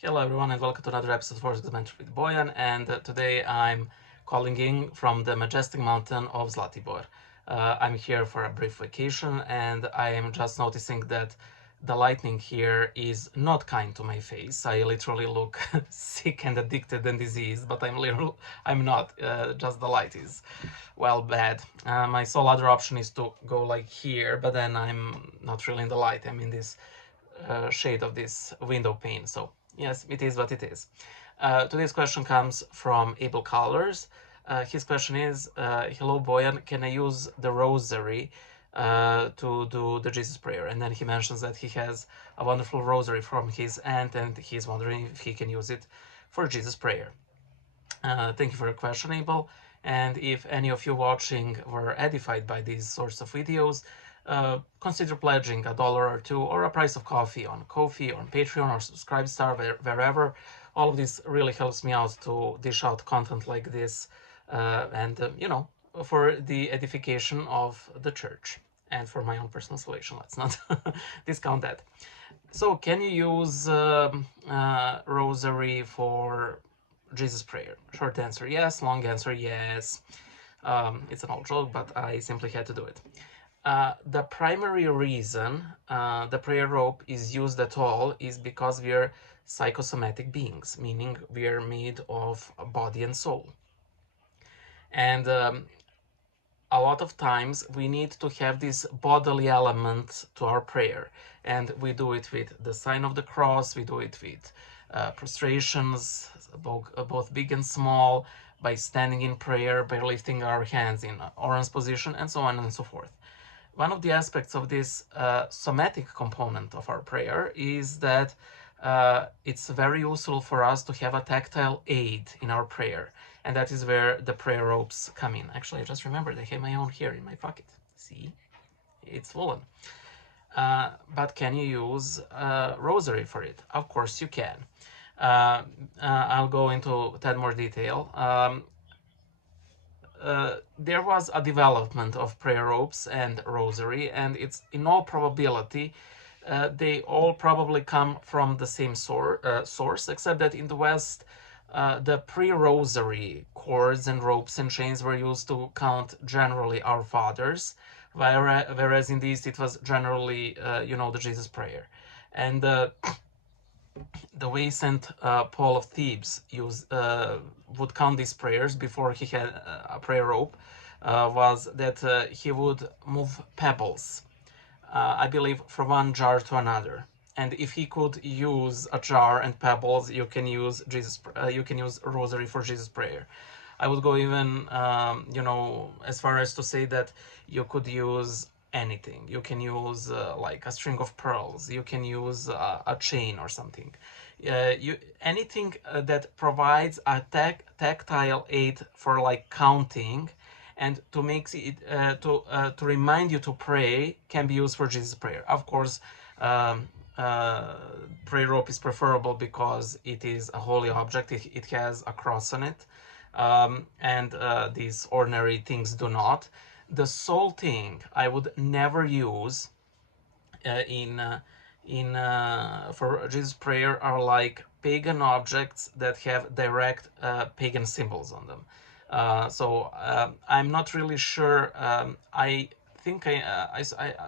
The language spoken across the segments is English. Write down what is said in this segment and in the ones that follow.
Hello everyone and welcome to another episode of Forest Adventure with Bojan, and today I'm calling in from the majestic mountain of Zlatibor. I'm here for a brief vacation and I am just noticing that the lightning here is not kind to my face. I literally look sick and addicted and diseased, but I'm not, just the light is, well, bad. My sole other option is to go like here, but then I'm not really in the light, I'm in this shade of this window pane. So yes, it is what it is. Today's question comes from Abel Colors. His question is, hello Boyan, can I use the Rosary to do the Jesus prayer? And then he mentions that he has a wonderful Rosary from his aunt and he's wondering if he can use it for Jesus prayer. Thank you for your question, Abel. And if any of you watching were edified by these sorts of videos, consider pledging $1 or two or a price of coffee on Ko-fi or on Patreon or Subscribestar, wherever. All of this really helps me out to dish out content like this and for the edification of the church and for my own personal salvation. Let's not discount that. So, can you use Rosary for Jesus prayer? Short answer, yes. Long answer, yes. It's an old joke, but I simply had to do it. The primary reason the prayer rope is used at all is because we are psychosomatic beings, meaning we are made of body and soul. And a lot of times we need to have this bodily element to our prayer, and we do it with the sign of the cross, we do it with prostrations, both big and small, by standing in prayer, by lifting our hands in orange position, and so on and so forth. One of the aspects of this somatic component of our prayer is that it's very useful for us to have a tactile aid in our prayer, and that is where the prayer ropes come in. Actually, I just remembered I have my own here in my pocket. See, it's woolen. But can you use Rosary for it? Of course you can. I'll go into a tad more detail. There was a development of prayer ropes and Rosary, and it's in all probability they all probably come from the same source, except that in the West, the pre-Rosary cords and ropes and chains were used to count generally Our Fathers, whereas in the East it was generally, the Jesus Prayer. And the way Saint Paul of Thebes would count these prayers before he had a prayer rope was that he would move pebbles, I believe, from one jar to another. And if he could use a jar and pebbles, you can use Rosary for Jesus prayer. I would go even, as far as to say that you could use anything. You can use like a string of pearls. You can use a chain or something. Anything that provides a tactile aid for like counting, and to make it to remind you to pray can be used for Jesus prayer. Of course, prayer rope is preferable because it is a holy object. It has a cross on it, and these ordinary things do not. The sole thing I would never use in for Jesus prayer are like pagan objects that have direct pagan symbols on them. So I'm not really sure. I think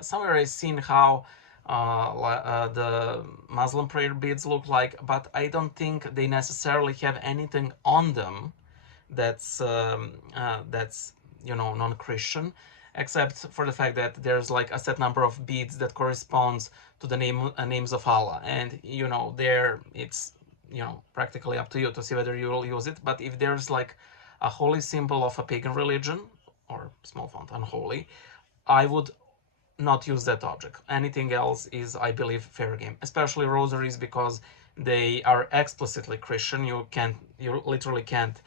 somewhere I seen how the Muslim prayer beads look like, but I don't think they necessarily have anything on them that's non-Christian, except for the fact that there's like a set number of beads that corresponds to the names of Allah, and there it's practically up to you to see whether you will use it. But if there's like a holy symbol of a pagan religion, or small font unholy, I would not use that object. Anything else is, I believe, fair game, especially rosaries, because they are explicitly Christian. You literally can't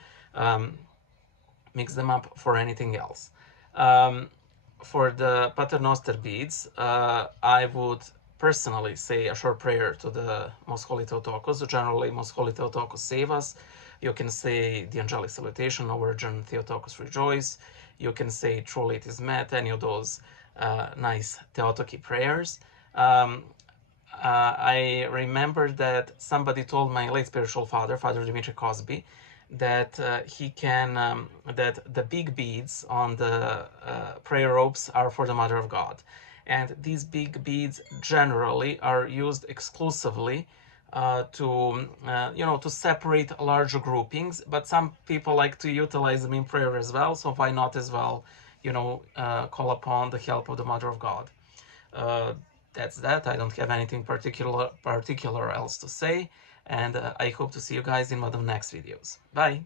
mix them up for anything else. For the Paternoster beads, I would personally say a short prayer to the Most Holy Theotokos. Generally, Most Holy Theotokos, save us. You can say the Angelic Salutation, O Virgin Theotokos, rejoice. You can say truly it is met, any of those nice Theotoki prayers. I remember that somebody told my late spiritual father, Father Dimitri Cosby, that that the big beads on the prayer ropes are for the Mother of God, and these big beads generally are used exclusively to separate larger groupings. But some people like to utilize them in prayer as well. So why not as well, call upon the help of the Mother of God. Uh, that's that. I don't have anything particular else to say, and I hope to see you guys in one of the next videos. Bye.